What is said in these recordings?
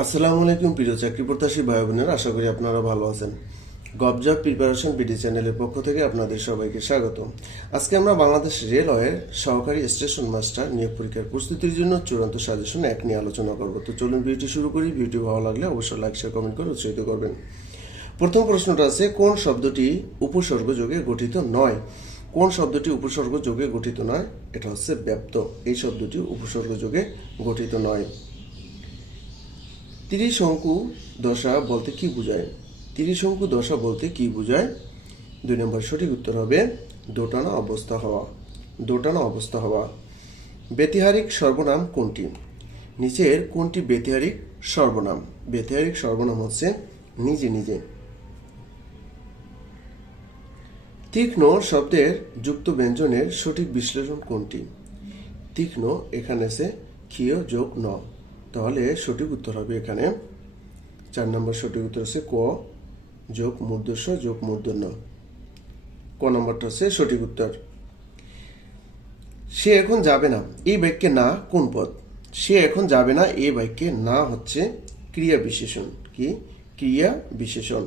আসসালামু আলাইকুম প্রিয় চাকরি প্রত্যাশী ভাই বোনেরা, আশা করি আপনারা ভালো আছেন। গবজব প্রিপারেশন বিডি চ্যানেলের পক্ষ থেকে আপনাদের সবাইকে স্বাগত। আজকে আমরা বাংলাদেশ রেলওয়ের সহকারী স্টেশন মাস্টার নিয়োগ পরীক্ষার প্রস্তুতির জন্য চূড়ান্ত সাজেশন এক নিয়ে আলোচনা করব। তো চলুন ভিডিওটি শুরু করি। ভিডিও ভালো লাগলে অবশ্যই লাইক শেয়ার কমেন্ট করে উৎসাহিত করবেন। প্রথম প্রশ্নটা আছে, কোন শব্দটি উপসর্গ যোগে গঠিত নয়? কোন শব্দটি উপসর্গ যোগে গঠিত নয়? এটা হচ্ছে ব্যপ্ত। এই শব্দটি উপসর্গ যোগে গঠিত নয়। ত্রিশঙ্কু দশা বলতে কি বোঝায়? ত্রিশঙ্কু দশা বলতে কি বোঝায়? 2 নম্বর সঠিক উত্তর হবে দোটানা অবস্থা হওয়া। দোটানা অবস্থা হওয়া। ব্যতিহারিক সর্বনাম কোনটি? নিচের কোনটি ব্যতিহারিক সর্বনাম? ব্যতিহারিক সর্বনাম হচ্ছে নিজে নিজে। তীক্ষ্ণ শব্দের যুক্ত ব্যঞ্জনের সঠিক বিশ্লেষণ কোনটি? তীক্ষ্ণ এখানে আছে ক্ষীয় যোগ ন, তাহলে সঠিক উত্তর হবে এখানে 4 নম্বর সঠিক উত্তর হচ্ছে ক যোগ মূর্ধন্য যোগ মূর্ধন্য। ক নম্বরটা হচ্ছে সঠিক উত্তর। সে এখন যাবে না এই বাক্যে না কোন পদ? সে এখন যাবে না এই বাক্যে না হচ্ছে ক্রিয়া বিশেষণ। কি? ক্রিয়া বিশেষণ।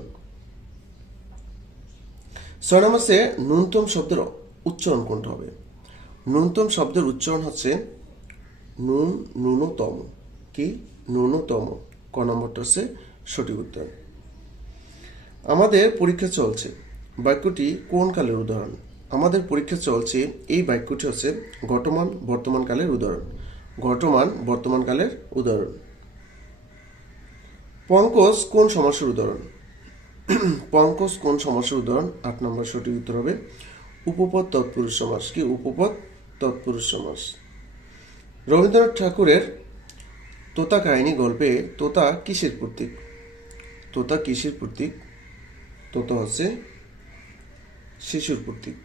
6 নম্বর হচ্ছে ন্যূনতম শব্দের উচ্চারণ কোনটা হবে? ন্যূনতম শব্দের উচ্চারণ হচ্ছে ন্যূনতম। কি? ন্যূনতম। ক নম্বরটা হচ্ছে সঠিক উত্তর। আমাদের পরীক্ষা চলছে বাক্যটি কোন কালের উদাহরণ? আমাদের পরীক্ষা চলছে এই বাক্যটি হচ্ছে ঘটমান বর্তমান কালের উদাহরণ। ঘটমান বর্তমান কালের উদাহরণ। পঙ্কজ কোন সমাসের উদাহরণ? পঙ্কজ কোন সমাসের উদাহরণ? 8 নম্বর সঠিক উত্তর হবে উপপদ তৎপুরুষ সমাস। কি? উপপদ তৎপুরুষ সমাস। রবীন্দ্রনাথ ঠাকুরের তোতা কাহিনী গল্পে তোতা কিসের প্রতীক? তোতা কিসের প্রতীক? তোতা হচ্ছে শিশুর প্রতীক।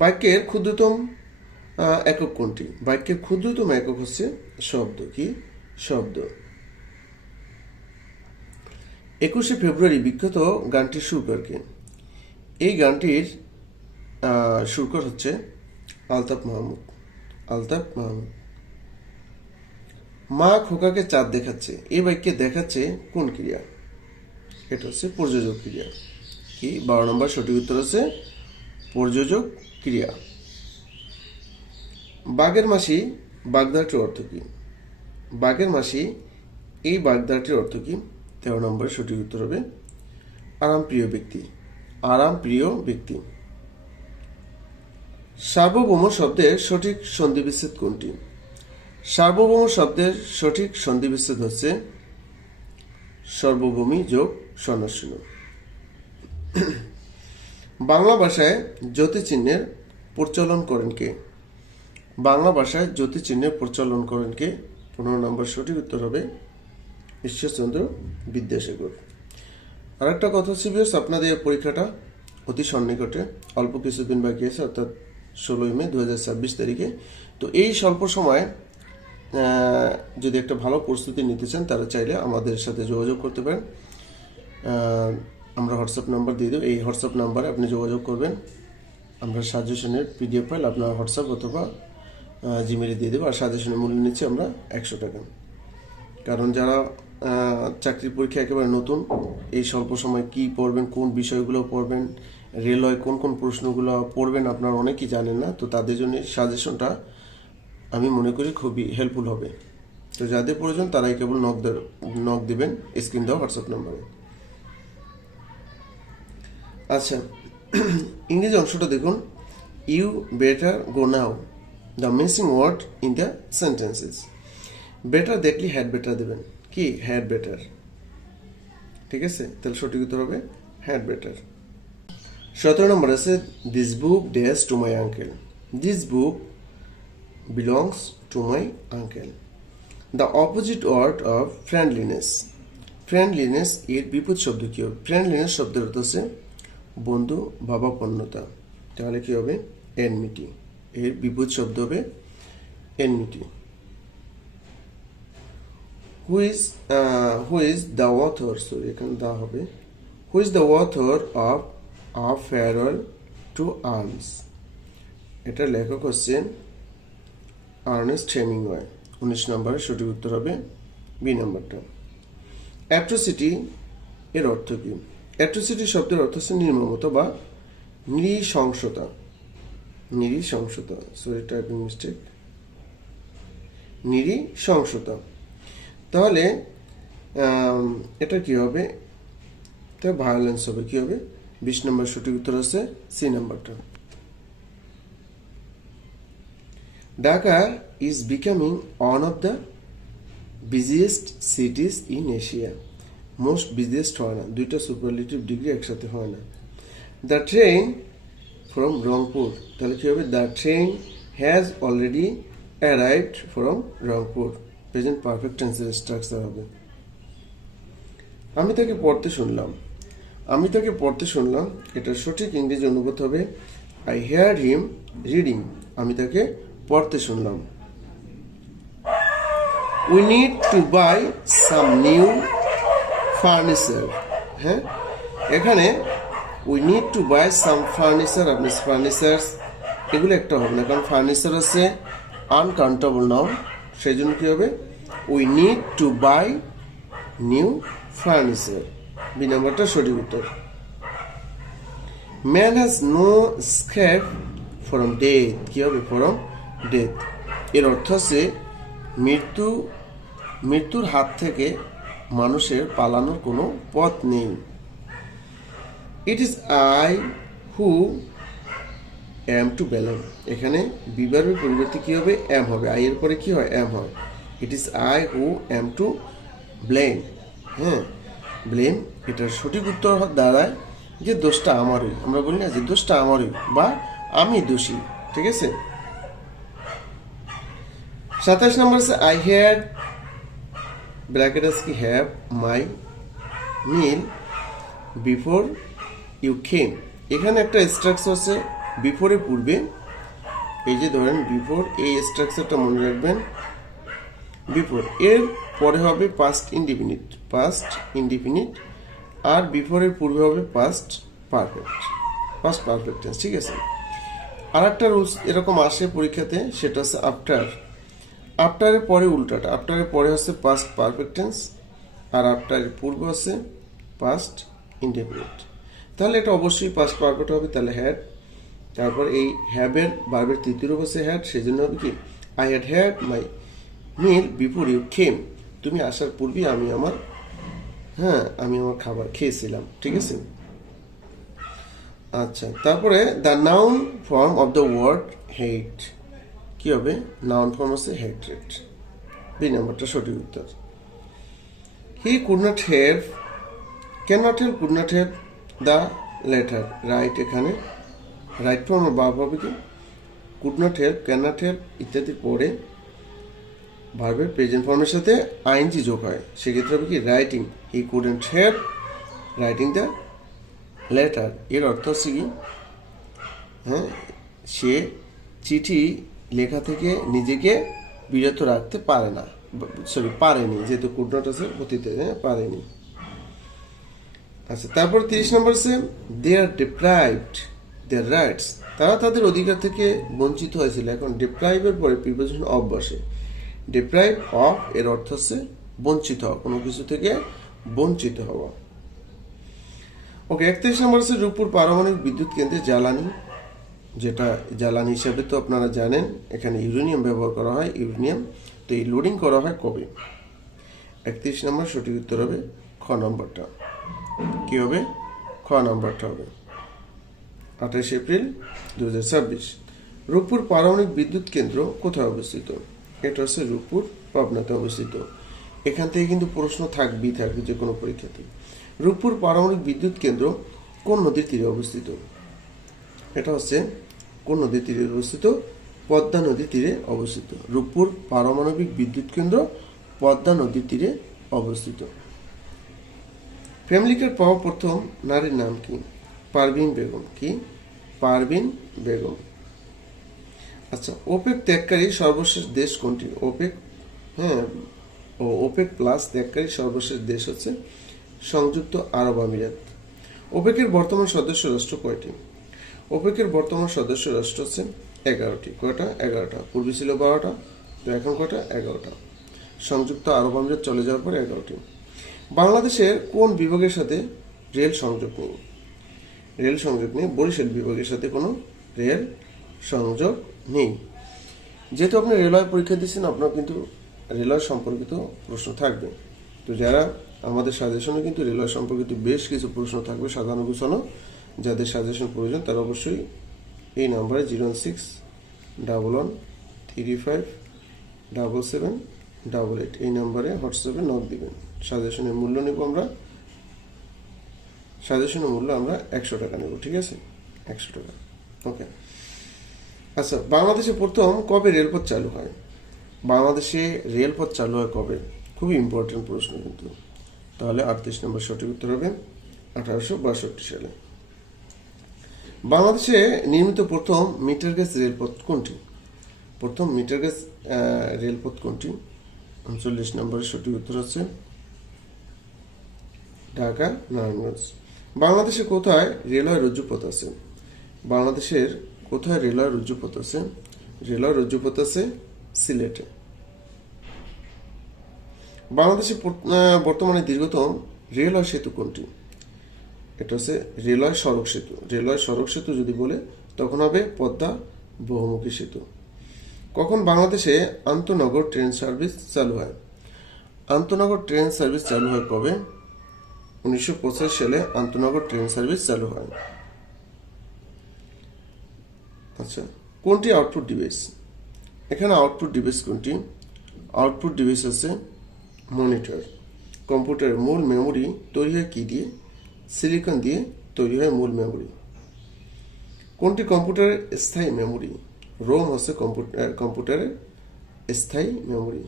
বাক্যের ক্ষুদ্রতম একক কোনটি? বাক্যের ক্ষুদ্রতম একক হচ্ছে শব্দ। কি? শব্দ। 21শে ফেব্রুয়ারি বিখ্যাত গানটির সুরকার কে? এই গানটির সুরকার হচ্ছে আলতাফ মাহমুদ। আলতাফ মাহমুদ। মা খোকাকে চাঁদ দেখাচ্ছে এই বাক্যে দেখাচ্ছে কোন ক্রিয়া? এটা হচ্ছে প্রযোজক ক্রিয়া। কি? 12 নম্বর সঠিক উত্তর হচ্ছে প্রযোজক ক্রিয়া। বাঘের মাসি বাগধারাটির অর্থ কি? বাঘের মাসি এই বাগধারাটির অর্থ কি? 13 নম্বর সঠিক উত্তর হবে আরাম প্রিয় ব্যক্তি। আরাম প্রিয় ব্যক্তি। সার্বভৌম শব্দের সঠিক সন্ধিবিচ্ছেদ কোনটি? সার্বভৌম শব্দের সঠিক সন্ধিবিচ্ছেদ হচ্ছে সর্বভূমি যোগ সন্ন্যাসীন। বাংলা ভাষায় জ্যোতিচিহ্নের প্রচলন করেন কে? বাংলা ভাষায় জ্যোতিচিহ্নের প্রচলন করেন কে? 15 নম্বর সঠিক উত্তর হবে ঈশ্বরচন্দ্র বিদ্যাসাগর। আরেকটা কথা হচ্ছে বিয়ার্স, আপনাদের পরীক্ষাটা অতি সন্নিকটে, অল্প কিছুদিন বাকি আছে, অর্থাৎ 16 মে 2026 তারিখে। তো এই স্বল্প সময়ে যদি একটা ভালো প্রস্তুতি নিতে চান তারা চাইলে আমাদের সাথে যোগাযোগ করতে পারেন। আমরা হোয়াটসঅ্যাপ নাম্বার দিয়ে দেবো। এই হোয়াটসঅ্যাপ নাম্বারে আপনি যোগাযোগ করবেন। আমরা সাজেশনের পিডিএফ ফাইল আপনার হোয়াটসঅ্যাপ অথবা জিমেলে দিয়ে দেবো। আর সাজেশনের মূল্য নিচ্ছি আমরা 100 টাকা। কারণ যারা চাকরির পরীক্ষা একেবারে নতুন, এই স্বল্প সময় কি পড়বেন, কোন বিষয়গুলো পড়বেন, রেলওয়ে কোন কোন প্রশ্নগুলো পড়বেন আপনারা অনেকেই জানেন না। তো তাদের জন্য সাজেশনটা আমি মনে করি খুবই হেল্পফুল হবে। তো যাদের প্রয়োজন তারাই কেবল নক দেবেন স্ক্রিন দেওয়া হোয়াটসঅ্যাপ নাম্বারে। আচ্ছা, ইংরেজি অংশটা দেখুন। You better go now, the missing word in the sentences. Better দেখলে হ্যাড বেটার দেবেন। কি? Had better. ঠিক আছে, তাহলে সঠিক উত্তর হবে হ্যাড বেটার। 17 নম্বর আছে this book dash to my uncle. This book belongs to my uncle. The opposite word of friendliness. Friendliness এর বিপরীত শব্দ কি হবে? ফ্রেন্ডলিনেস শব্দের অর্থ হচ্ছে বন্ধু ভাবাপন্নতা, তাহলে কি হবে? এনমিটি। এর বিপরীত শব্দ হবে enmity. Who is the author, sorry এখানে দা হবে, who is the author of a farewell to arms. এটা লেখক হচ্ছেন আর্নেস্ট হেমিংওয়ে। 19 নম্বরের সঠিক উত্তর হবে বি নাম্বারটা। অ্যাট্রোসিটি এর অর্থ কি? অ্যাট্রোসিটি শব্দের অর্থ হচ্ছে নির্মমতা বা নৃশংসতা। নৃশংসতা, সরি টাইপিং মিস্টেক, নৃশংসতা। তাহলে এটা কি হবে? তা ভায়োলেন্স হবে। কি হবে? 20 নম্বর সঠিক উত্তর হচ্ছে সি নাম্বারটা। Dhaka is becoming one of the busiest cities in Asia. Most busiest হয় না, দুইটা সুপারলেটিভ ডিগ্রি একসাথে হয় না। দ্য ট্রেন ফ্রম রংপুর, তাহলে কি হবে? The train has already arrived from Rangpur, present perfect টেন্সের স্ট্রাকচার হবে। আমি তাকে পড়তে শুনলাম। আমি তাকে পড়তে শুনলাম, এটার সঠিক ইংরেজি অনুবাদ হবে আই হেয়ার হিম রিডিং। আমি তাকে পড়তে শুনলাম। We need to buy some new furniture. হ্যাঁ, এখানে we need to buy some furniture, আপনি ফার্নিচার এগুলো একটা হবে না, কারণ ফার্নিচার হচ্ছে আনকাউন্টেবল নাউন, সেই জন্য কি হবে? We need to buy new furniture. B নাম্বারটা সঠিক উত্তর। Man has no escape from death. কি হবে? ফ্রম ডেথ এর অর্থ হচ্ছে মৃত্যুর হাত থেকে মানুষের পালানোর কোনো পথ নেই। It is I who am to blame. এখানে বিভার্বের পরিবর্তে কি হবে? অ্যাম হবে। আই এর পরে কি হয়? অ্যাম হয়। It is I who am to blame. হ্যাঁ, ব্লেম এটার সঠিক উত্তর দাঁড়ায় যে দোষটা আমারই। আমরা বলি না যে দোষটা আমারই বা আমি দোষী। ঠিক আছে। 27 নম্বর আছে আই হ্যাড ব্র্যাকেট আছে কি have my meal before you came. এখানে একটা স্ট্রাকচার আছে বিফোরের পূর্বে। এই যে ধরেন বিফোর, এই স্ট্রাকচারটা মনে রাখবেন। বিফোর এর পরে হবে পাস্ট ইনডিফিনিট, পাস্ট ইনডিফিনিট, আর বিফোরের পূর্বে হবে past perfect, past perfect tense. ঠিক আছে। আর একটা রুলস এরকম আসে পরীক্ষাতে, সেটা হচ্ছে আফটার। আফটারের পরে উল্টাটা, আফটারের পরে হচ্ছে পাস্ট পারফেক্ট টেন্স, আর আফটারের পূর্বে হচ্ছে পাস্ট ইনডিফিনিট। তাহলে এটা অবশ্যই পাস্ট পারফেক্ট হবে। তাহলে হ্যাড, তারপর এই হ্যাভের ভার্বের তৃতীয় রূপ হচ্ছে হ্যাড, সেই জন্য হবে কি I had had my meal before you came. তুমি আসার পূর্বেই আমি আমার খাবার খেয়েছিলাম। ঠিক আছে। আচ্ছা, তারপরে the noun form of the word hate. কি হবে? নাউন ফর্ম হচ্ছে হেট্রেড। বি নাম্বারটা সঠিক উত্তর। He could not have, can not have, could not have the letter write. এখানে রাইট ফর্ম ভার্ব হবে কি could not have, can not have ইত্যাদির পরে ভার্বের প্রেজেন্ট ফর্মের সাথে আইএনজি যোগ হয়, সেক্ষেত্রে হবে কি writing. He couldn't have writing the letter. এর অর্থ হচ্ছে কি সে চিঠি লেখা থেকে নিজেকে বিরত রাখতে পারে না, পারেনি, যেহেতু কুড নট আছে অতীতে, পারেনি। আচ্ছা, তারপর 30 নম্বর আছে দে আর ডিপ্রাইভড দেয়ার রাইটস। তারা তাদের অধিকার থেকে বঞ্চিত হয়েছিল। এখন ডিপ্রাইভের পরে প্রিপোজিশন অফ বসে। ডিপ্রাইভ অফ এর অর্থ হচ্ছে বঞ্চিত হওয়া, কোনো কিছু থেকে বঞ্চিত হওয়া। ওকে, 31 নম্বর আছে রূপপুর পারমাণবিক বিদ্যুৎ কেন্দ্রে জ্বালানি, যেটা জ্বালানি হিসাবে তো আপনারা জানেন এখানে ইউরেনিয়াম ব্যবহার করা হয়, ইউরেনিয়াম। তো এই লোডিং করা হয় কবে? 31 নম্বর সঠিক উত্তর হবে খ নম্বরটা। কি হবে? খ নম্বরটা হবে 28 এপ্রিল 2026। রূপপুর পারমাণবিক বিদ্যুৎ কেন্দ্র কোথায় অবস্থিত? এটা হচ্ছে রূপপুর, পাবনাতে অবস্থিত। এখান থেকে কিন্তু প্রশ্ন থাকবে যে কোনো পরীক্ষাতে। রূপপুর পারমাণবিক বিদ্যুৎ কেন্দ্র কোন নদীর তীরে অবস্থিত? এটা হচ্ছে কোন নদীর তীরে অবস্থিত? পদ্মা নদীর তীরে অবস্থিত। রূপপুর পারমাণবিক বিদ্যুৎ কেন্দ্র পদ্মা নদীর তীরে অবস্থিত। ফ্যামিলি কার্ড পাওয়া প্রথম নারীর নাম কি? পারভিন বেগম। কি? পারভিন বেগম। আচ্ছা, ওপেক ত্যাগকারী সর্বশেষ দেশ কোনটি? ওপেক, ওপেক প্লাস ত্যাগকারী সর্বশেষ দেশ হচ্ছে সংযুক্ত আরব আমিরাত। ওপেকের বর্তমান সদস্য রাষ্ট্র কয়টি? ওপেকের বর্তমান সদস্য রাষ্ট্র হচ্ছে 11টি। কয়টা? 11টা। পূর্বে ছিল 12টা, তো এখন কয়টা? 11টা। সংযুক্ত আরব আমিরাত চলে যাওয়ার পর 11টি। বাংলাদেশের কোন বিভাগের সাথে রেল সংযোগ নেই? রেল সংযোগ নেই, বরিশাল বিভাগের সাথে কোনো রেল সংযোগ নেই। যেহেতু আপনি রেলওয়ে পরীক্ষা দিচ্ছেন, আপনার কিন্তু রেলওয়ে সম্পর্কিত প্রশ্ন থাকবে। তো যারা আমাদের সাজেশনে কিন্তু রেলওয়ে সম্পর্কিত বেশ কিছু প্রশ্ন থাকবে সাজানো গুছানো, যাদের সাজেশন প্রয়োজন তারা অবশ্যই এই নাম্বারে 01611357788 এই নাম্বারে হোয়াটসঅ্যাপে নক দিবেন। সাজেশনের মূল্য নেব আমরা, সাজেশনের মূল্য আমরা 100 টাকা নেব, ঠিক আছে? 100 টাকা, ওকে। আচ্ছা, বাংলাদেশে প্রথম কবে রেলপথ চালু হয়? বাংলাদেশে রেলপথ চালু হয় কবে? খুবই ইম্পর্টেন্ট প্রশ্ন কিন্তু। তাহলে 38 নম্বর সঠিক উত্তর হবে 1862 সালে। বাংলাদেশে নির্মিত প্রথম মিটার গেজ রেলপথ কোনটি? প্রথম মিটার গেজ রেলপথ কোনটি? 39 নম্বরের সঠিক উত্তর হচ্ছে ঢাকা নারায়ণগঞ্জ। বাংলাদেশে কোথায় রেলওয়ে রজ্জুপথ আছে? বাংলাদেশের কোথায় রেলওয়ে রজ্জুপথ আছে? রেলওয়ে রজ্জুপথ আছে সিলেটে। বাংলাদেশে বর্তমানে দীর্ঘতম রেলওয়ে সেতু কোনটি? এটা হচ্ছে রেলওয়ে সড়ক সেতু। রেলওয়ে সড়ক সেতু যদি বলে তখন হবে পদ্মা বহুমুখী সেতু। কখন বাংলাদেশে আন্তনগর ট্রেন সার্ভিস চালু হয়? আন্তনগর ট্রেন সার্ভিস চালু হয় কবে? 1985 সালে আন্তনগর ট্রেন সার্ভিস চালু হয়। আচ্ছা, কোনটি আউটপুট ডিভাইস? এখানে আউটপুট ডিভাইস কোনটি? আউটপুট ডিভাইস আছে মনিটর। কম্পিউটারের মূল মেমোরি তৈরি হয় কি দিয়ে? সিলিকন দিয়ে তৈরি হয় মূল মেমোরি। কোনটি কম্পিউটারের স্থায়ী মেমোরি? রোম হচ্ছে কম্পিউটারের স্থায়ী মেমোরি,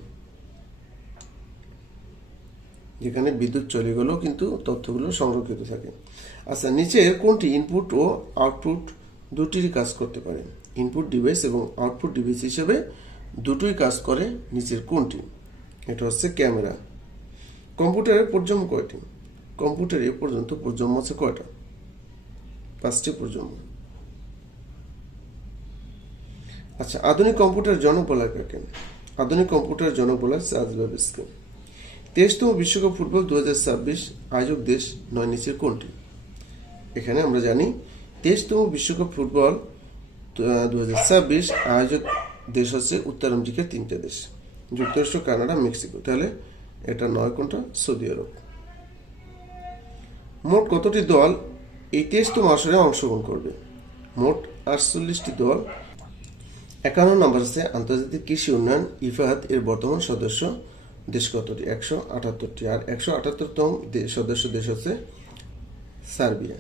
যেখানে বিদ্যুৎ চলে গেলেও কিন্তু তথ্যগুলো সংরক্ষিত থাকে। আচ্ছা, নিচের কোনটি ইনপুট ও আউটপুট দুটিরই কাজ করতে পারে? ইনপুট ডিভাইস এবং আউটপুট ডিভাইস হিসেবে দুটোই কাজ করে নিচের কোনটি? এটা হচ্ছে ক্যামেরা। কম্পিউটারের প্রজন্ম কয়টি? কম্পিউটারে এ পর্যন্ত প্রজন্ম আছে কয়টা? 5টি প্রজন্ম। আচ্ছা, আধুনিক কম্পিউটার জনক বলা কাকে? আধুনিক কম্পিউটার জনক বলা চার্লস বেবেজকে। 23তম বিশ্বকাপ ফুটবল 2026 আয়োজক দেশ নয় নিচের কোনটি? এখানে আমরা জানি 23তম বিশ্বকাপ ফুটবল 2026 আয়োজক দেশ হচ্ছে উত্তর আমেরিকার 3টে দেশ, যুক্তরাষ্ট্র, কানাডা, মেক্সিকো। তাহলে এটা নয় কোনটা? সৌদি আরব। মোট কতটি দল এই 23তম আসরে অংশগ্রহণ করবে? মোট 48টি দল। 51 নম্বর আছে আন্তর্জাতিক কৃষি উন্নয়ন ইফাদ এর বর্তমান সদস্য দেশ কতটি? 178টি। আর 178তম সদস্য দেশ হচ্ছে সার্বিয়া।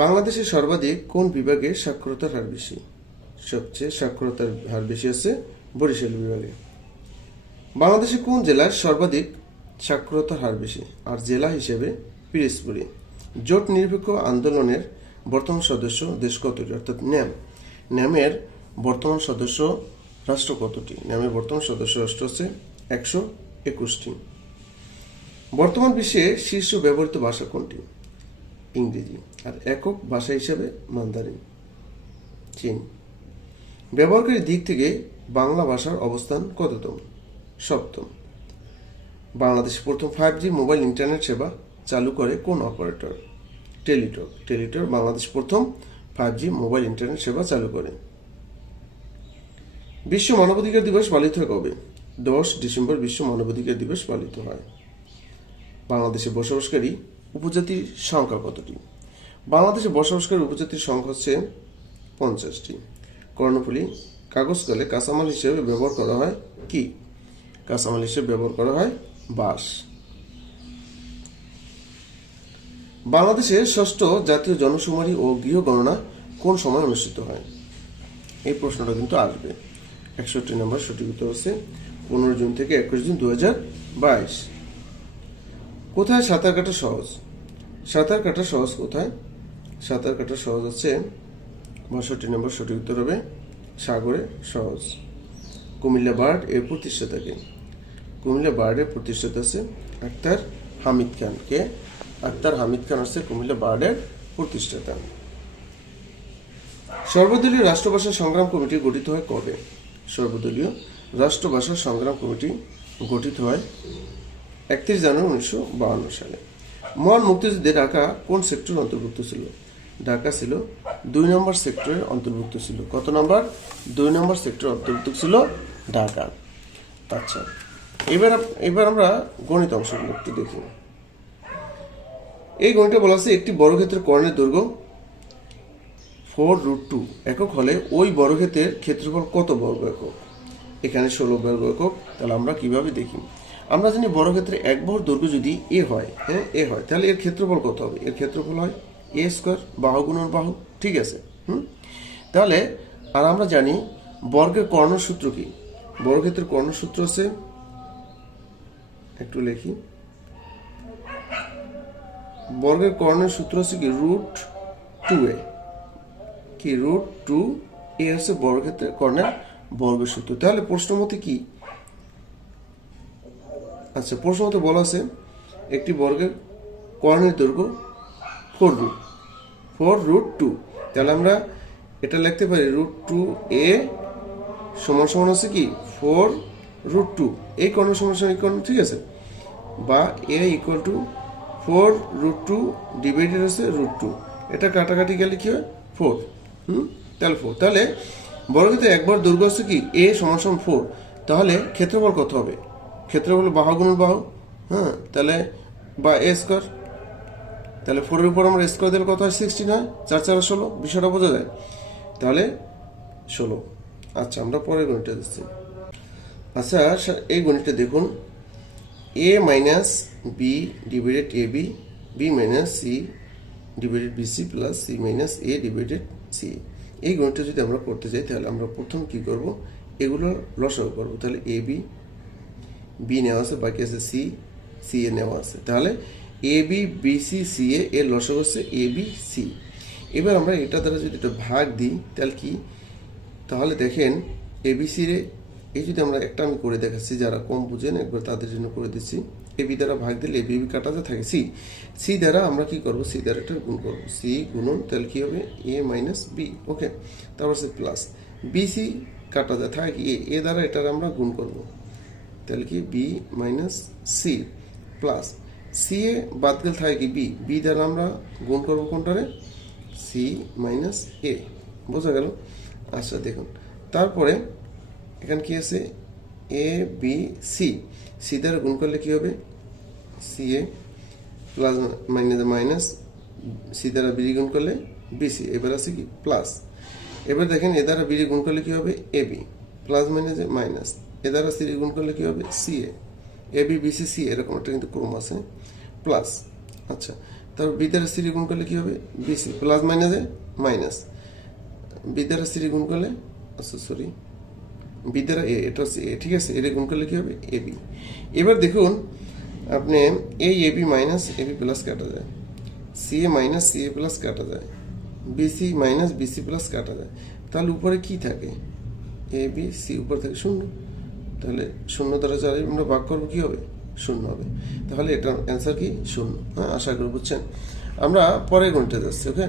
বাংলাদেশের সর্বাধিক কোন বিভাগে সাক্ষরতার হার বেশি? সবচেয়ে সাক্ষরতার হার বেশি হচ্ছে বরিশাল বিভাগে। বাংলাদেশে কোন জেলার সর্বাধিক সাক্ষরতার হার বেশি? আর জেলা হিসেবে পিরোজপুরে। জোট নিরপেক্ষ আন্দোলনের বর্তমান সদস্য দেশ কতটি? অর্থাৎ ন্যামের বর্তমান সদস্য রাষ্ট্র কতটি? ন্যামের বর্তমান সদস্য রাষ্ট্র হচ্ছে 121টি। বর্তমান বিশ্বে শীর্ষ ব্যবহৃত ভাষা কোনটি? ইংরেজি। আর একক ভাষা হিসেবে মান্দারিন। চীন। ব্যবহারকারীর দিক থেকে বাংলা ভাষার অবস্থান কততম? 7ম। বাংলাদেশে প্রথম 5G মোবাইল ইন্টারনেট সেবা চালু করে কোন অপারেটর? টেলিটক। টেলিটক বাংলাদেশ প্রথম 5G মোবাইল ইন্টারনেট সেবা চালু করে। বিশ্ব মানবাধিকার দিবস পালিত হয় কবে? 10 ডিসেম্বর বিশ্ব মানবাধিকার দিবস পালিত হয়। বাংলাদেশে বসবাসকারী উপজাতির সংখ্যা কতটি? বাংলাদেশে বসবাসকারী উপজাতির সংখ্যা হচ্ছে 50টি। কর্ণফুলী কাগজ কলে কাঁচামাল হিসেবে ব্যবহার করা হয় কি? কাঁচামাল হিসেবে ব্যবহার করা হয় বাঁশ। বাংলাদেশের ষষ্ঠ জাতীয় জনশুমারি ও গৃহ গণনা কোন সময় অনুষ্ঠিত হয়? এই প্রশ্নটা কিন্তু আসবে। 61 নম্বর সঠিক উত্তর হচ্ছে 15 জুন থেকে 21 জুন 2022। কোথায় সাঁতার কাটা সহজ? সাঁতার কাটা সহজ কোথায়? সাঁতার কাটা সহজ হচ্ছে 62 নম্বর সঠিক উত্তর হবে সাগরে সহজ। কুমিল্লা বার্ড এর প্রতিষ্ঠাতাকে? কুমিল্লা বার্ডের প্রতিষ্ঠাতা আছে আক্তার হামিদ খান। কে? আক্তার হামিদ খান হচ্ছে কুমিল্লা বার্ডের প্রতিষ্ঠাতা। সর্বদলীয় রাষ্ট্রভাষা সংগ্রাম কমিটি গঠিত হয় কবে? সর্বদলীয় রাষ্ট্রভাষা সংগ্রাম কমিটি গঠিত হয় 31 জানুয়ারি 1952 সালে। মহান মুক্তিযুদ্ধে ঢাকা কোন সেক্টর অন্তর্ভুক্ত ছিল? ঢাকা ছিল 2 নম্বর সেক্টরের অন্তর্ভুক্ত ছিল। কত নম্বর? 2 নম্বর সেক্টর অন্তর্ভুক্ত ছিল ঢাকা। আচ্ছা, এবার আমরা গণিত অংশগুলো একটু দেখি। এই গণিতে বলা আছে একটি বর্গক্ষেত্রের কর্ণের দৈর্ঘ্য 4√2 একক হলে ওই বর্গক্ষেত্রের ক্ষেত্রফল কত বর্গ একক? এখানে 16 বর্গ একক। তাহলে আমরা কিভাবে দেখি? আমরা জানি বর্গক্ষেত্রে এক বাহুর দৈর্ঘ্য যদি এ হয়, এ হয়, তাহলে এর ক্ষেত্রফল কত হবে? এর ক্ষেত্রফল হয় এ স্কোয়ার, বাহু গুণন বাহু। ঠিক আছে। তাহলে আর আমরা জানি বর্গের কর্ণের সূত্র কি? বর্গক্ষেত্রের কর্ণের সূত্র আছে, একটু লিখি। বর্গের কর্ণের সূত্র হচ্ছে কি √2a। কি √2a হচ্ছে বর্গক্ষেত্রের কর্ণের বর্গের সূত্র। তাহলে প্রশ্ন মতে কি? আচ্ছা, প্রশ্ন মতে বলা আছে একটি বর্গের কর্ণের দৈর্ঘ্য 4√2। তাহলে আমরা এটা লিখতে পারি √2a সমান সমান হচ্ছে কি 4√2। এই কর্ণ সমান সমান এই কর্ণ, ঠিক আছে, বা a ইকুয়াল টু 4√2 ডিভাইডেড হচ্ছে √2। এটা কাটাকাটি গেলে কি হয়? 4। তাহলে 4। তাহলে বর্গক্ষেত্রে একবার দৈর্ঘ্য হচ্ছে কি a সমান সমান 4। তাহলে ক্ষেত্রফল কত হবে? ক্ষেত্রফল বাহু গুণন বাহু। তাহলে বা a স্কোয়ার। তাহলে 4 এর উপর আমরা স্কোয়ার দিলে কত হয়? 16 হয়। 4 4 16। বিষয়টা বোঝা যায়? তাহলে 16। আচ্ছা, আমরা পরের গণিতটা দিচ্ছি। আচ্ছা, এই গণিতটা দেখুন। a minus B divided A B, B minus C divided BC plus C minus A divided C. এই গণিতটা যদি আমরা করতে যাই তাহলে আমরা প্রথম কি করব? এগুলো লসাগু করব। তাহলে এ বি, বি নেওয়া আছে, বাকি আছে সি, সি এ নেওয়া আছে। তাহলে এ বি বিসি সি এ এর লসাগু হচ্ছে এ বি সি। এবার আমরা এটা দ্বারা যদি এটা ভাগ দিই তাহলে কি? তাহলে দেখেন এবিসি রে এই যদি আমরা একটা আমি করে দেখাচ্ছি, যারা কম বুঝেন একবার তাদের জন্য করে দিচ্ছি। এ বি দ্বারা ভাগ দিলে এ বি কাটাতে থাকে সি, সি দ্বারা আমরা কি করব? সি দ্বারা এটা গুণ করবো। সি গুণন তাহলে কি হবে? এ মাইনাস বি। ওকে, তারপর সে প্লাস বিসি কাটা যায় থাকে কি এ দ্বারা এটার আমরা গুণ করব। তাহলে কি B minus C plus C এ বাদ গেলে থাকে কি বি, বি দ্বারা আমরা গুণ করবো কোনটারে? সি মাইনাস এ। বোঝা গেল? আচ্ছা দেখুন, তারপরে এখানে কি আছে? এ বি সি, সি দ্বারা গুণ করলে কি হবে? সি এ প্লাস মাইনাস সি দ্বারা বি গুণ করলে বিসি। এবার আছে কি প্লাস। এবার দেখেন এ দ্বারা বি গুণ করলে কি হবে? এ বি প্লাস মাইনাস এ দ্বারা সি গুণ করলে কি হবে? C A B BC C, এরকম একটা কিন্তু ক্রম আছে প্লাস। আচ্ছা, তারপর বি দ্বারা সি গুণ করলে কি হবে? বিসি প্লাস মাইনাস বি দ্বারা সি গুণ করলে, আচ্ছা সরি, বি দ্বারা এ, এটা হচ্ছে এ, ঠিক আছে, এর গুণ করলে কি হবে? A B. এবার দেখুন আপনি এই A B minus A B plus কাটা যায়, সি এ মাইনাস সি এ প্লাস কাটা যায়, বিসি মাইনাস বিসি প্লাস কাটা যায়। তাহলে উপরে কি থাকে? এ বি সি, উপরে থাকে 0। তাহলে 0 দ্বারা যারা আমরা ভাগ করবো কি হবে? 0 হবে। তাহলে এটার অ্যান্সার কি? 0। হ্যাঁ, আশা করি বুঝছেন। আমরা পরের গণিতটা যাচ্ছি। ওকে,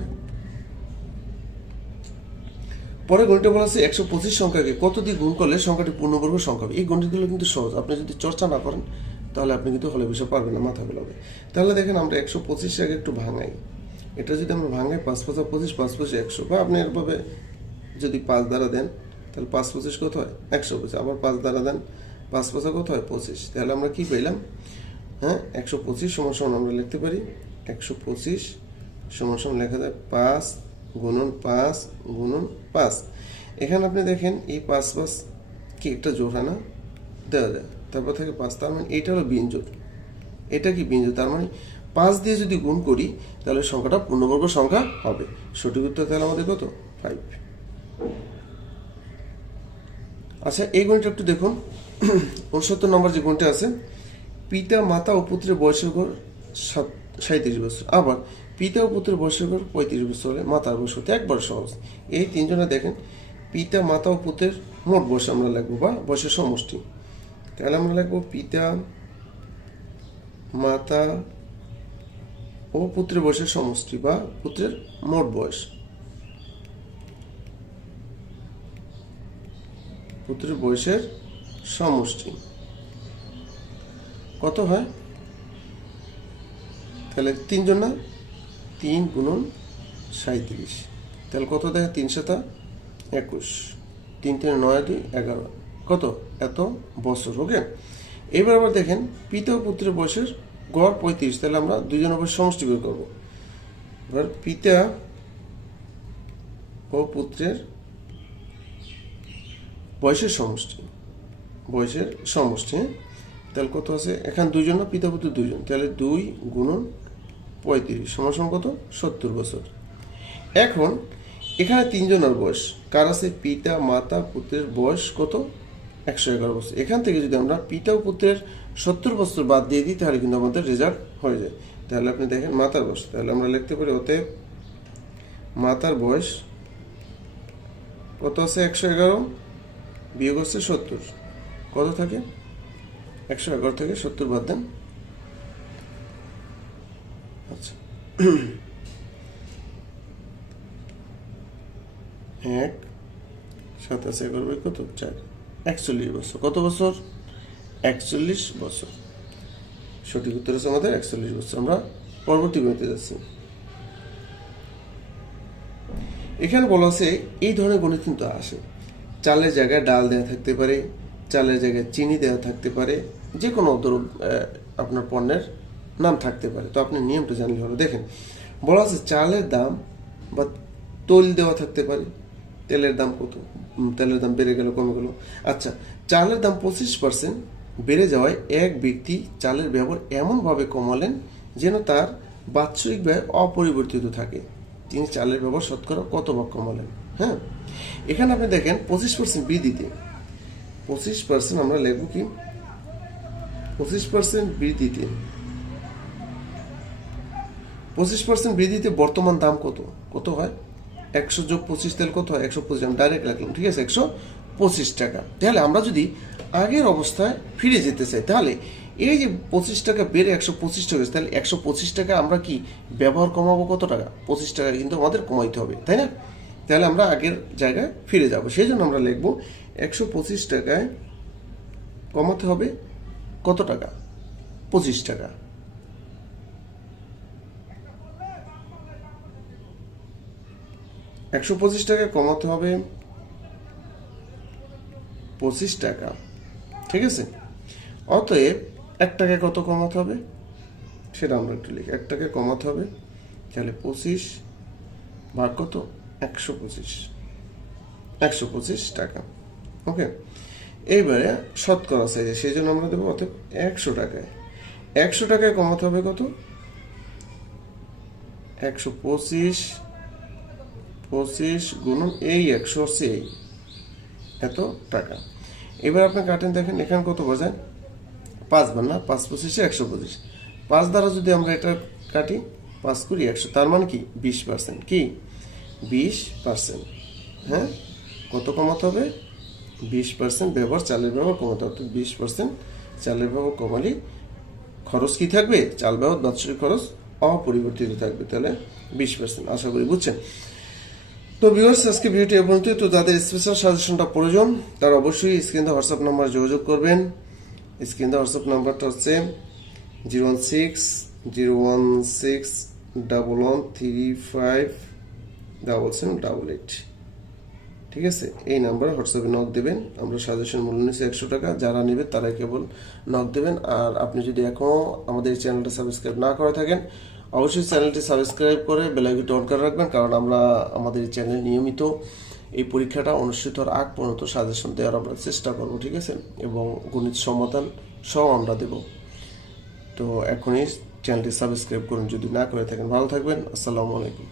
পরে গণিতটা বলা আছে 125 সংখ্যাকে কত দিয়ে গুণ করলে সংখ্যাটি পূর্ণবর্গ সংখ্যা হবে। এই গণিতগুলো কিন্তু সহজ, আপনি যদি চর্চা না করেন তাহলে আপনি কিন্তু হলে বিষয় পারবেন না, মাথা বেলাবে। তাহলে দেখেন আমরা 125 আগে একটু ভাঙাই। এটা যদি আমরা ভাঙাই 5 5 25, 5 5 100, বা আপনি এরভাবে যদি 5 দ্বারা দেন তাহলে 5 25 কত হয়? 125। আবার 5 দ্বারা দেন, 5 5 কত হয়? 25। তাহলে আমরা কি পেলাম? হ্যাঁ, 125 সমান সমান আমরা লিখতে পারি 125 সমান সমান লেখা যায় 5 গুণন 5 গুণন 5। এখানে আপনি দেখেন এই 5 5 কি একটা জোড় হয় না? দেওয়া যায়। তারপর থাকে 5, তার মানে এইটা হলো বিয়োজক। এটা কি বিয়োজক? তার মানে 5 দিয়ে যদি গুণ করি তাহলে সংখ্যাটা পূর্ণবর্গ সংখ্যা হবে। সঠিক উত্তর তাহলে আমাদের কত? 5। আচ্ছা, এই গণিতটা একটু দেখুন। 69 নম্বর যে গণিতটা আছে, পিতা মাতা ও পুত্রের বয়সের গড় 37 বছর, আবার পিতা ও পুত্রের বয়সের গড় 35 বছর হলে মাতার বয়স হতে একবার সহজ। এই তিনজনে দেখেন পিতা মাতা ও পুত্রের মোট বয়স আমরা লিখবো, বা বয়সের সমষ্টি। তাহলে আমরা লিখবো পিতা মাতা ও পুত্রের বয়সের সমষ্টি, বা পুত্রের মোট বয়স। পুত্রের বয়সের সমষ্টি। কত হয়? তাহলে 3 জন না, 3 গুণন 37, তাহলে কত দেয়? 3 সাতা 21, 3 3 9 2 11, কত? এত বছর। ওকে, এবার আবার দেখেন পিতা ও পুত্রের বয়সের গড় 35, তাহলে আমরা দুজনের বয়স সমষ্টি বের করবো। এবার পিতা ও পুত্রের বয়সের সমষ্টি, হ্যাঁ? তাহলে কত আছে? এখানে দুইজন না, পিতা পুত্র দুইজন, তাহলে 2 গুণন 35 সমান কত? 70 বছর। এখন এখানে 3 জনের বয়স কার আছে? পিতা মাতা পুত্রের বয়স কত? 111 বছর। এখান থেকে যদি আমরা পিতা ও পুত্রের 70 বছর বাদ দিয়ে দিই তাহলে কিন্তু আমাদের রেজাল্ট হয়ে যায়। তাহলে আপনি দেখেন মাতার বয়স, তাহলে আমরা লিখতে পারি অতএব মাতার বয়স কত আছে? 111 বিয়োগ হচ্ছে 70, কত থাকে? 111 থেকে 70 বাদ দেন। আচ্ছা, 1 7 আছে 11 কত? 4, 41 বছর। কত বছর? 41 বছর। সঠিক উত্তর হচ্ছে আমাদের 41 বছর। আমরা পরবর্তী গণিতে যাচ্ছি। এখানে বলা আছে এই ধরনের গণিত কিন্তু আসে, চালের জায়গায় ডাল দেওয়া থাকতে পারে, চালের জায়গায় চিনি দেওয়া থাকতে পারে, যে কোনো আপনার পণ্যের নাম থাকতে পারে। তো আপনি নিয়মটা জানলে হলো। দেখেন বলা আছে চালের দাম বা তৈল দেওয়া থাকতে পারে, তেলের দাম কত? তেলের দাম বেড়ে গেল, কমে গেল। আচ্ছা, চালের দাম 25% বেড়ে যাওয়ায় এক ব্যক্তি চালের ব্যবহার এমনভাবে কমালেন যেন তার বাৎসরিক ব্যয় অপরিবর্তিত থাকে। তিনি চালের ব্যবহার শতকরা কত ভাগ কমালেন? হ্যাঁ, এখানে আপনি দেখেন 25% বৃদ্ধিতে, 25% আমরা লিখব কি? 25% বৃদ্ধিতে, 25% বৃদ্ধিতে বর্তমান দাম কত হয়? 100 যোগ 25 তাহলে কত হয়? 125, আমি ডাইরেক্ট রাখলাম, ঠিক আছে, 125 টাকা। তাহলে আমরা যদি আগের অবস্থায় ফিরে যেতে চাই তাহলে এই যে 25 টাকা বেড়ে 125 টাকা, তাহলে 125 টাকা আমরা কি ব্যবহার কমাবো? কত টাকা? 25 টাকা কিন্তু আমাদের কমাইতে হবে, তাই না? তাহলে আমরা আগের জায়গায় ফিরে যাব, সেই জন্য আমরা লিখবো 125 টাকায় কমাতে হবে কত টাকা? 25 টাকা। $125 টাকায় কমাতে হবে 25 টাকা, ঠিক আছে। অতএব 1 টাকায় কত কমাতে হবে সেটা আমরা একটু লিখি। 1 টাকায় কমাতে হবে, তাহলে 25 ভাগ কত? 125 টাকা। ওকে, এইবারে শতকরা সাইজে, সেই জন্য আমরা দেবো অতএব 100 টাকায়। 100 টাকায় কমাতে হবে কত? 125 গুণন এই 100 হচ্ছে এই এত টাকা। এবার আপনি কাটেন, দেখেন এখানে কত বোঝায়? 5 বার না, 5 25 125, 5 দ্বারা যদি আমরা এটা কাটি 5 কুড়ি 100, তার মানে কি 20%, কি 20%। হ্যাঁ, কত কমাতে হবে? 20% ব্যবহার, চালের ব্যবহার কমাতে হবে। 20% চালের ব্যবহার কমালে খরচ কি থাকবে? চাল ব্যবহার বাৎসরিক খরচ অপরিবর্তিত থাকবে, তাহলে 20%। আশা করি বুঝছেন। তো ভিউয়ার্স, আজকে ভিডিওটি এ পর্যন্ত। তো যাদের স্পেশাল সাজেশনটা প্রয়োজন তারা অবশ্যই স্ক্রিনে হোয়াটসঅ্যাপ নাম্বার যোগাযোগ করবেন। স্ক্রিনে হোয়াটসঅ্যাপ নাম্বারটা হচ্ছে 016-016-1135-7788, ঠিক আছে। এই নাম্বারে হোয়াটসঅ্যাপে নক দেবেন। আমরা সাজেশন মূল্য নিচ্ছি 100 টাকা, যারা নেবেন তারা কেবল নক দেবেন। আর আপনি যদি এখনও আমাদের এই চ্যানেলটা সাবস্ক্রাইব না করে থাকেন অবশ্যই চ্যানেলটি সাবস্ক্রাইব করে বেল আইকনটি অন করে রাখবেন, কারণ আমরা আমাদের এই চ্যানেলে নিয়মিত এই পরীক্ষাটা অনুষ্ঠিত হওয়ার আগ পর্যন্ত সাজেশন দেওয়ার আমরা চেষ্টা করব, ঠিক আছে, এবং গণিত সমাধান সহ আমরা দেব। তো এখনই চ্যানেলটি সাবস্ক্রাইব করুন যদি না করে থাকেন। ভালো থাকবেন। আসসালামু আলাইকুম।